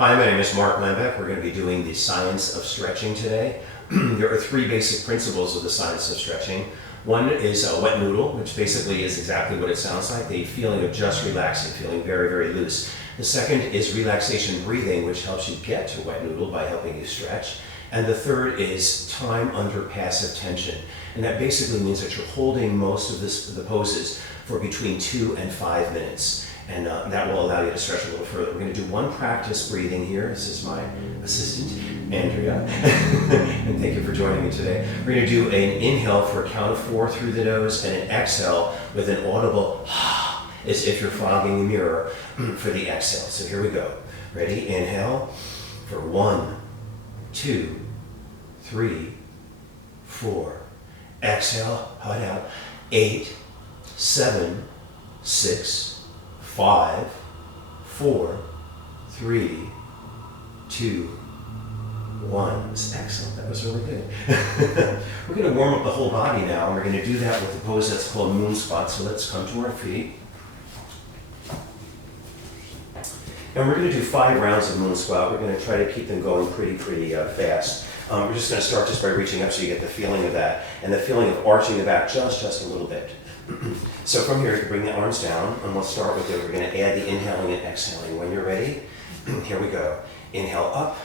Hi, my name is Mark Lambeck. We're going to be doing the science of stretching today. There are three basic principles of the science of stretching. One is a wet noodle, which basically is exactly what it sounds like, the feeling of just relaxing, feeling very, very loose. The second is relaxation breathing, which helps you get to wet noodle by helping you stretch. And the third is time under passive tension. And that basically means that you're holding most of the poses for between 2 and 5 minutes. And that will allow you to stretch a little further. We're going to do one practice breathing here. This is my assistant, Andrea. And thank you for joining me today. We're going to do an inhale for a count of 4 through the nose and an exhale with an audible as if you're fogging the mirror for the exhale. So here we go. Ready? Inhale for 1, 2, 3, 4. Exhale, hut out. 8, 7, 6, 5, 4, 3, 2, 1. That's excellent. That was really good. We're going to warm up the whole body now, and we're going to do that with a pose that's called moon squat. So let's come to our feet. And we're going to do 5 rounds of moon squat. We're going to try to keep them going pretty fast. We're just going to start just by reaching up so you get the feeling of that, and the feeling of arching the back just a little bit. So from here, you bring the arms down, and we'll start with it. We're going to add the inhaling and exhaling. When you're ready, here we go. Inhale up.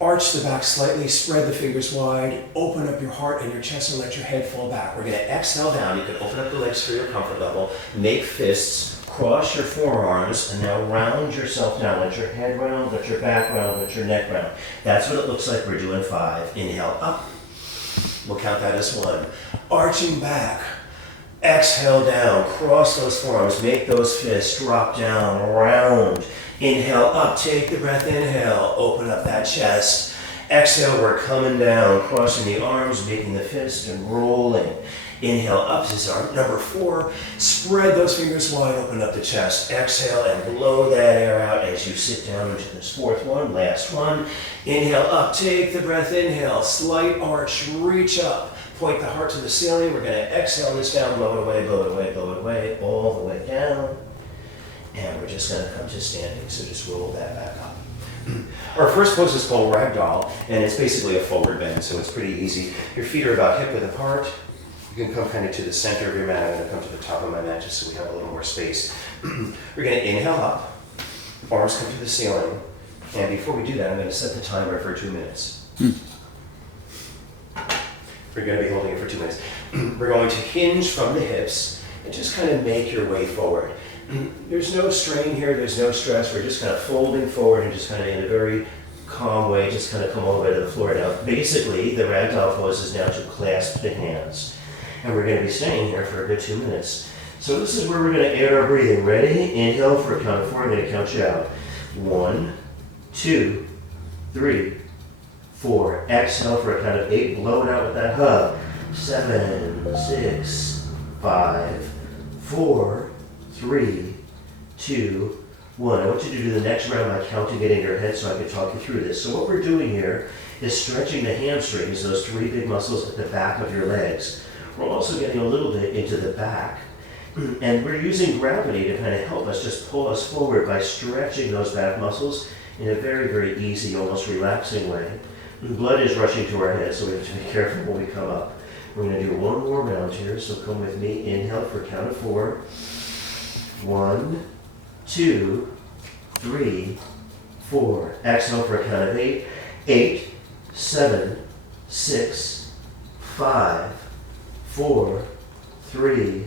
Arch the back slightly, spread the fingers wide, open up your heart and your chest and let your head fall back. We're going to exhale down. You can open up the legs for your comfort level. Make fists, cross your forearms, and now round yourself down. Let your head round, let your back round, let your neck round. That's what it looks like. We're doing 5. Inhale up. We'll count that as 1. Arching back. Exhale down. Cross those forearms. Make those fists drop down. Round. Inhale up. Take the breath. Inhale. Open up that chest. Exhale. We're coming down. Crossing the arms. Making the fist and rolling. Inhale up. This is our number 4. Spread those fingers wide. Open up the chest. Exhale and blow that air out as you sit down into this 4th one. Last one. Inhale up. Take the breath. Inhale. Slight arch. Reach up. Point the heart to the ceiling. We're going to exhale this down. Blow it away, blow it away, blow it away. All the way down. And we're just going to come to standing. So just roll that back up. Our first pose is called ragdoll. And it's basically a forward bend. So it's pretty easy. Your feet are about hip width apart. You can come kind of to the center of your mat. I'm going to come to the top of my mat just so we have a little more space. We're going to inhale up. Arms come to the ceiling. And before we do that, I'm going to set the timer for 2 minutes. We're going to be holding it for 2 minutes. We're going to hinge from the hips and just kind of make your way forward. There's no strain here. There's no stress. We're just kind of folding forward and just kind of in a very calm way, just kind of come all the way to the floor. Now, basically, the ragdoll pose is now to clasp the hands. And we're going to be staying here for a good 2 minutes. So this is where we're going to add our breathing. Ready? Inhale for a count of 4. I'm going to count you out. 1, 2, 3, 4. Exhale for a count of 8. Blow it out with that hug. 7, 6, 5, 4, 3, 2, 1. I want you to do the next round by counting it in your head so I can talk you through this. So what we're doing here is stretching the hamstrings, those 3 big muscles at the back of your legs. We're also getting a little bit into the back. And we're using gravity to kind of help us, just pull us forward by stretching those back muscles in a very easy, almost relaxing way. Blood is rushing to our head, so we have to be careful when we come up. We're going to do one more round here, so come with me. Inhale for a count of 4. 1, 2, 3, 4. Exhale for a count of 8. 8, 7, 6, 5, 4, 3,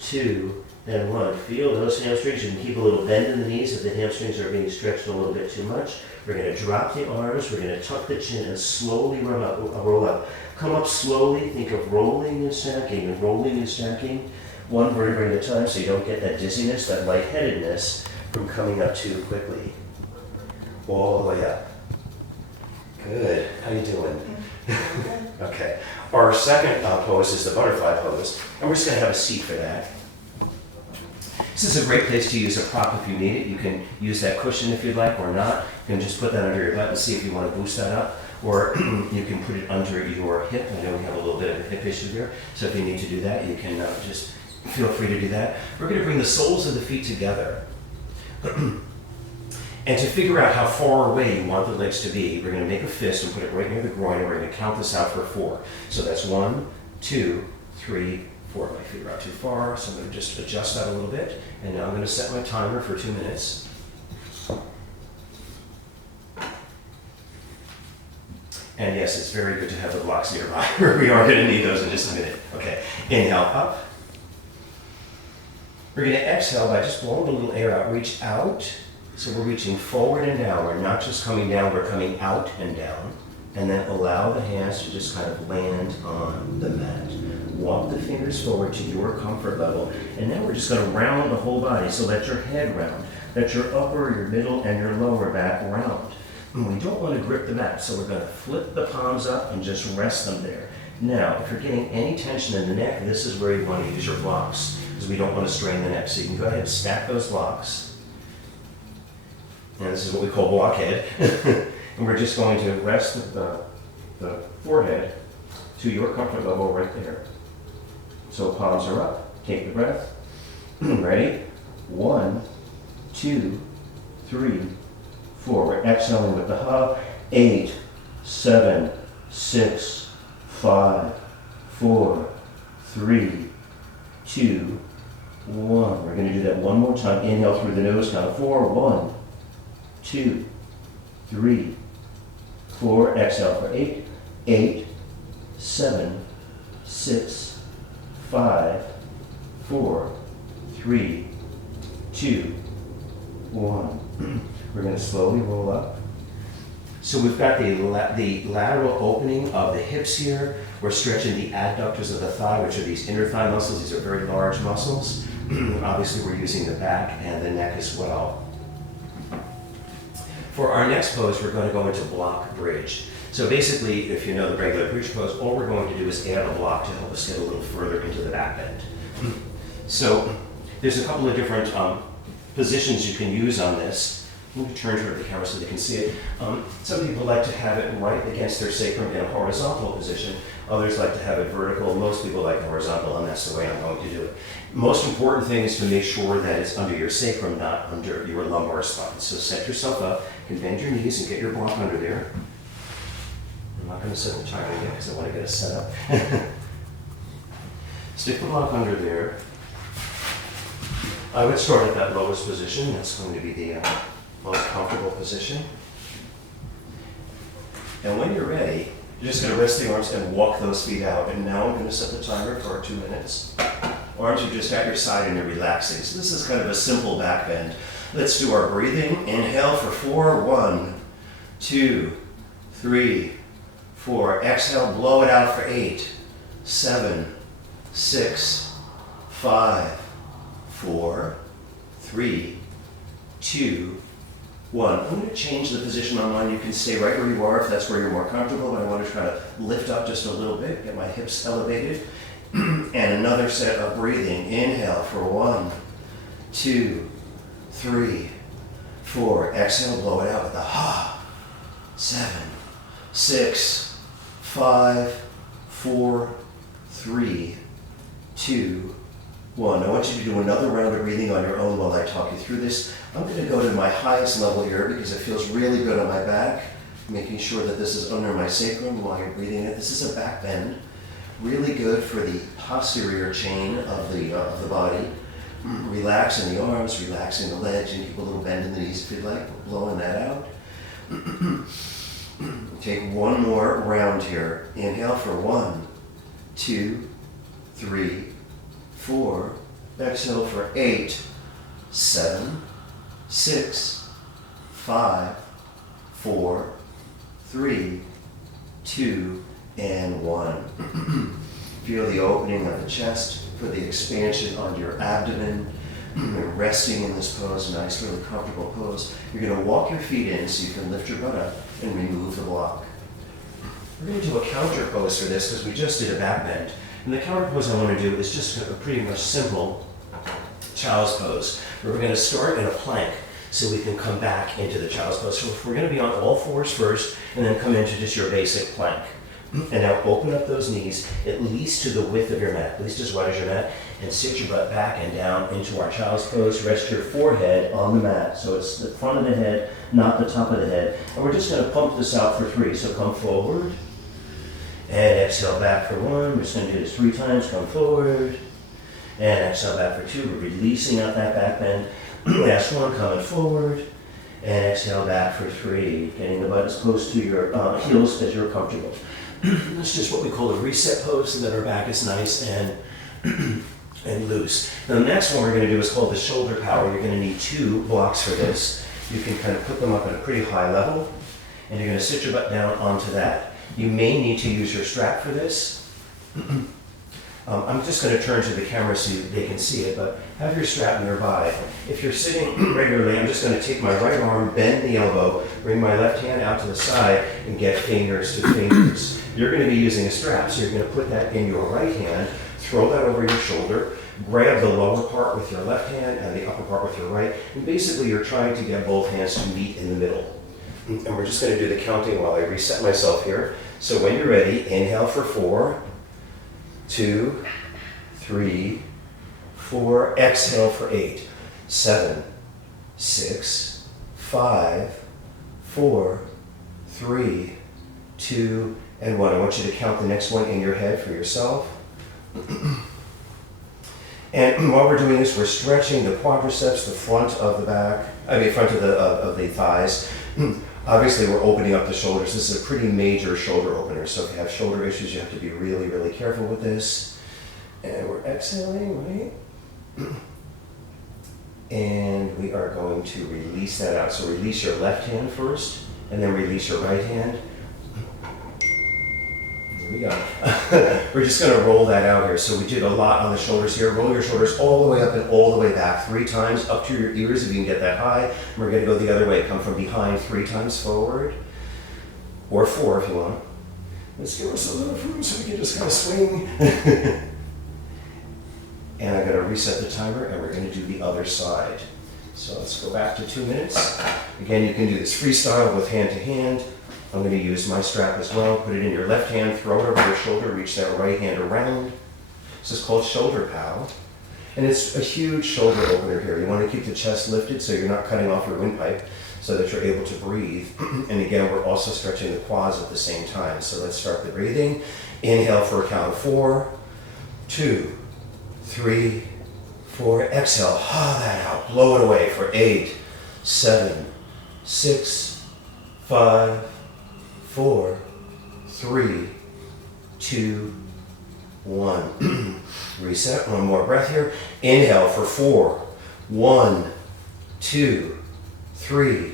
2, and 1. Feel those hamstrings. You can keep a little bend in the knees if the hamstrings are being stretched a little bit too much. We're going to drop the arms. We're going to tuck the chin and slowly roll up. Come up slowly. Think of rolling and stacking and rolling and stacking. One vertebrae at a time so you don't get that dizziness, that lightheadedness from coming up too quickly. All the way up. Good. How you doing? Okay. Our second pose is the butterfly pose, and we're just going to have a seat for that. This is a great place to use a prop if you need it. You can use that cushion if you'd like or not. You can just put that under your butt and see if you want to boost that up. Or you can put it under your hip. I know we have a little bit of a hip issue here, so if you need to do that, you can just feel free to do that. We're going to bring the soles of the feet together. And to figure out how far away you want the legs to be, we're going to make a fist and put it right near the groin, and we're going to count this out for 4. So that's 1, 2, 3, 4. My feet are out too far, so I'm going to just adjust that a little bit. And now I'm going to set my timer for 2 minutes. And yes, it's very good to have the blocks nearby. We are going to need those in just a minute. Okay, inhale up. We're going to exhale by just blowing a little air out. Reach out. So we're reaching forward and down. We're not just coming down, we're coming out and down. And then allow the hands to just kind of land on the mat. Walk the fingers forward to your comfort level. And now we're just going to round the whole body. So let your head round. Let your upper, your middle, and your lower back round. And we don't want to grip the mat, so we're going to flip the palms up and just rest them there. Now, if you're getting any tension in the neck, this is where you want to use your blocks, because we don't want to strain the neck. So you can go ahead and stack those blocks. And this is what we call blockhead. And we're just going to rest the forehead to your comfort level right there. So palms are up. Take the breath. Ready? 1, 2, 3, 4. We're exhaling with the ha. 8, 7, 6, 5, 4, 3, 2, 1. We're going to do that one more time. Inhale through the nose, count of 4. 1, 2, 3, 4. Exhale for 8, 8, 7, 6, 5, 4, 3, 2, 1. We're going to slowly roll up. So we've got the lateral opening of the hips here. We're stretching the adductors of the thigh, which are these inner thigh muscles. These are very large muscles. Obviously, we're using the back and the neck as well. For our next pose, we're going to go into block bridge. So basically, if you know the regular bridge pose, all we're going to do is add a block to help us get a little further into the back bend. So there's a couple of different positions you can use on this. I'm going to turn toward the camera so they can see it. Some people like to have it right against their sacrum in a horizontal position. Others like to have it vertical. Most people like horizontal, and that's the way I'm going to do it. Most important thing is to make sure that it's under your sacrum, not under your lumbar spine. So set yourself up, you can bend your knees and get your block under there. I'm not going to set the timer yet because I want to get it set up. Stick the block under there. I would start at that lowest position. That's going to be the most comfortable position. And when you're ready, you're just going to rest the arms and walk those feet out. And now I'm going to set the timer for 2 minutes. Arms are just at your side and you're relaxing. So this is kind of a simple back bend. Let's do our breathing. Inhale for 4. 1, 2, 3, 4. Exhale, blow it out for 8, 7, 6, 5, 4, 3, 2, 1. I'm going to change the position on mine. You can stay right where you are if that's where you're more comfortable, but I want to try to lift up just a little bit, get my hips elevated. And another set of breathing. Inhale for 1, 2, 3, 4. Exhale, blow it out with the ha. 7, 6, 5, 4, 3, 2, 1. I want you to do another round of breathing on your own while I talk you through this. I'm going to go to my highest level here because it feels really good on my back, making sure that this is under my sacrum while you're breathing it. This is a back bend, really good for the posterior chain of the body. Relaxing the arms, relaxing the legs, and keep a little bend in the knees if you'd like, blowing that out. Take one more round here. Inhale for 1, 2, 3, 4. Exhale for 8, 7, 6, 5, 4, 3, 2, and 1. Feel the opening of the chest, feel the expansion on your abdomen. You're resting in this pose, nice, really comfortable pose. You're going to walk your feet in so you can lift your butt up and remove the block. We're going to do a counter pose for this because we just did a back bend. And the counter pose I want to do is just a pretty much simple child's pose, where we're going to start in a plank so we can come back into the child's pose. So we're going to be on all fours first and then come into just your basic plank. And now open up those knees at least to the width of your mat, at least as wide as your mat, and sit your butt back and down into our child's pose. Rest your forehead on the mat, so it's the front of the head, not the top of the head. And we're just going to pump this out for 3. So come forward, and exhale back for 1. We're just going to do this 3 times. Come forward, and exhale back for 2. We're releasing out that back bend. Last one, coming forward, and exhale back for 3. Getting the butt as close to your heels as you're comfortable. That's just what we call a reset pose, so that our back is nice and loose. Now, the next one we're going to do is called the shoulder power. You're going to need 2 blocks for this. You can kind of put them up at a pretty high level, and you're going to sit your butt down onto that. You may need to use your strap for this. I'm just going to turn to the camera so they can see it, but have your strap nearby. If you're sitting regularly, I'm just going to take my right arm, bend the elbow, bring my left hand out to the side, and get fingers to fingers. You're going to be using a strap, so you're going to put that in your right hand, throw that over your shoulder, grab the lower part with your left hand and the upper part with your right, and basically you're trying to get both hands to meet in the middle. And we're just going to do the counting while I reset myself here. So when you're ready, inhale for 4, 2, 3, 4, exhale for 8, 7, 6, 5, 4, 3, 2, and 1. I want you to count the next one in your head for yourself. And while we're doing this, we're stretching the quadriceps, the front of the back, front of the thighs. Obviously, we're opening up the shoulders. This is a pretty major shoulder opener, so if you have shoulder issues, you have to be really, really careful with this. And we're exhaling, right? And we are going to release that out. So release your left hand first, and then release your right hand. Here we go. We're just going to roll that out here. So we did a lot on the shoulders here. Roll your shoulders all the way up and all the way back 3 times, up to your ears if you can get that high. And we're going to go the other way. Come from behind 3 times forward, or 4 if you want. Let's give us a little room so we can just kind of swing. And I'm going to reset the timer, and we're going to do the other side. So let's go back to 2 minutes. Again, you can do this freestyle with hand to hand. I'm going to use my strap as well. Put it in your left hand, throw it over your shoulder, reach that right hand around. This is called shoulder pow. And it's a huge shoulder opener here. You want to keep the chest lifted so you're not cutting off your windpipe, so that you're able to breathe. And again, we're also stretching the quads at the same time. So let's start the breathing. Inhale for a count of 4, 2, 3, 4. Exhale, that out. Blow it away for 8, 7, 6, 5, 4, 3, 2, 1. Reset. One more breath here. Inhale for 4, 1, 2, 3,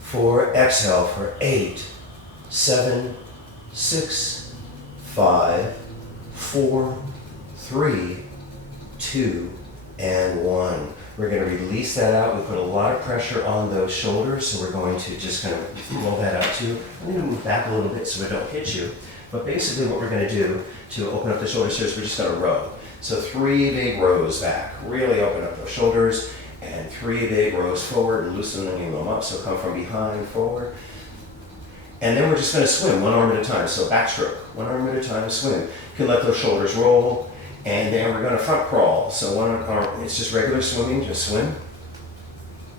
4. Exhale for 8, 7, 6, 5, 4, 3, 2, and 1. We're going to release that out. We put a lot of pressure on those shoulders, so we're going to just kind of roll that out too. I'm going to move back a little bit so I don't hit you. But basically what we're going to do to open up the shoulders here is we're just going to row. So 3 big rows back. Really open up those shoulders, and 3 big rows forward and loosening them up. So come from behind, forward. And then we're just going to swim 1 arm at a time. So backstroke, 1 arm at a time, swim. You can let those shoulders roll. And then we're going to front crawl. So 1 arm, it's just regular swimming, just swim.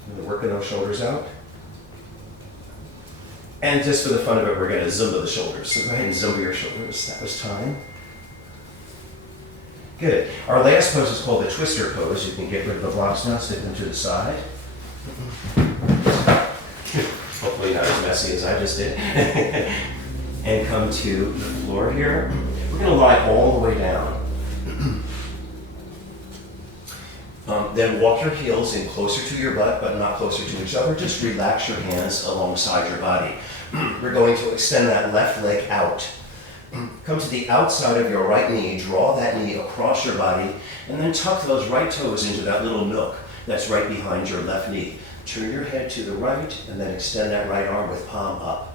And working those shoulders out. And just for the fun of it, we're going to Zumba the shoulders. So go ahead and Zumba your shoulders. That was time. Good. Our last pose is called the twister pose. You can get rid of the blocks now, stick them to the side. Hopefully not as messy as I just did. And come to the floor here. We're going to lie all the way down. Then walk your heels in closer to your butt, but not closer to each other. Just relax your hands alongside your body. We're going to extend that left leg out. Come to the outside of your right knee, draw that knee across your body, and then tuck those right toes into that little nook that's right behind your left knee. Turn your head to the right, and then extend that right arm with palm up.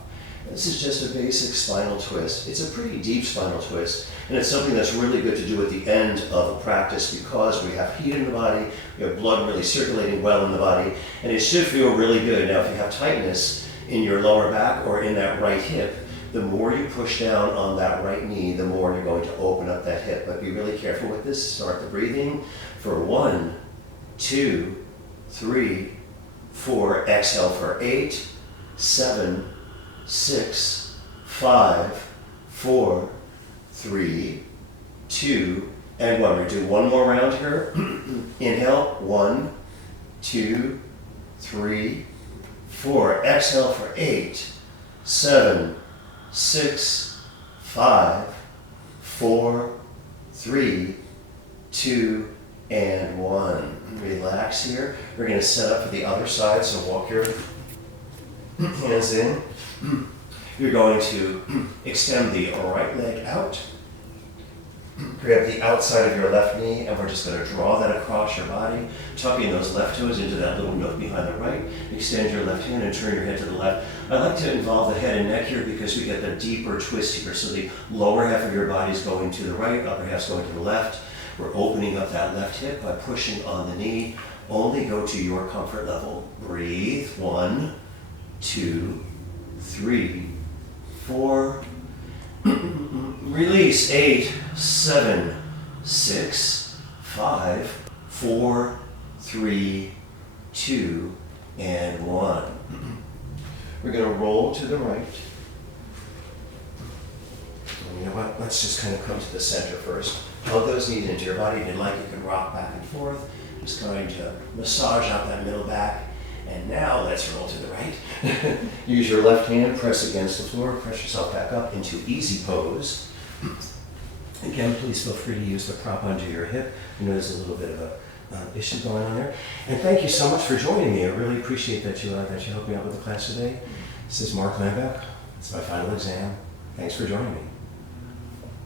This is just a basic spinal twist. It's a pretty deep spinal twist, and it's something that's really good to do at the end of a practice because we have heat in the body, we have blood really circulating well in the body, and it should feel really good. Now, if you have tightness in your lower back or in that right hip, The more you push down on that right knee, the more you're going to open up that hip. But be really careful with this. Start the breathing for 1, 2, 3, 4. Exhale for 8, 7, 6, 5, 4, 3, 2, and 1. We're doing one more round here. Inhale, 1, 2, 3, 4. Exhale for 8, 7, 6, 5, 4, 3, 2, and 1. Relax here. We're going to set up for the other side, so walk your hands in. You're going to extend the right leg out. Grab the outside of your left knee, and we're just going to draw that across your body, tucking those left toes into that little nook behind the right. Extend your left hand and turn your head to the left. I like to involve the head and neck here because we get the deeper twist here. So the lower half of your body is going to the right, upper half is going to the left. We're opening up that left hip by pushing on the knee. Only go to your comfort level. Breathe. 1, 2, 3, 4. Release. 8, 7, 6, 5, 4, 3, 2, and 1. We're going to roll to the right. And you know what? Let's just kind of come to the center first. Hug those knees into your body. If you'd like, you can rock back and forth. Just going to massage out that middle back. And now let's roll to the right. Use your left hand, press against the floor, press yourself back up into easy pose. Again, please feel free to use the prop under your hip. You know there's a little bit of a issue going on there. And thank you so much for joining me. I really appreciate that you helped me out with the class today. This is Mark Lambeck. It's my final exam. Thanks for joining me.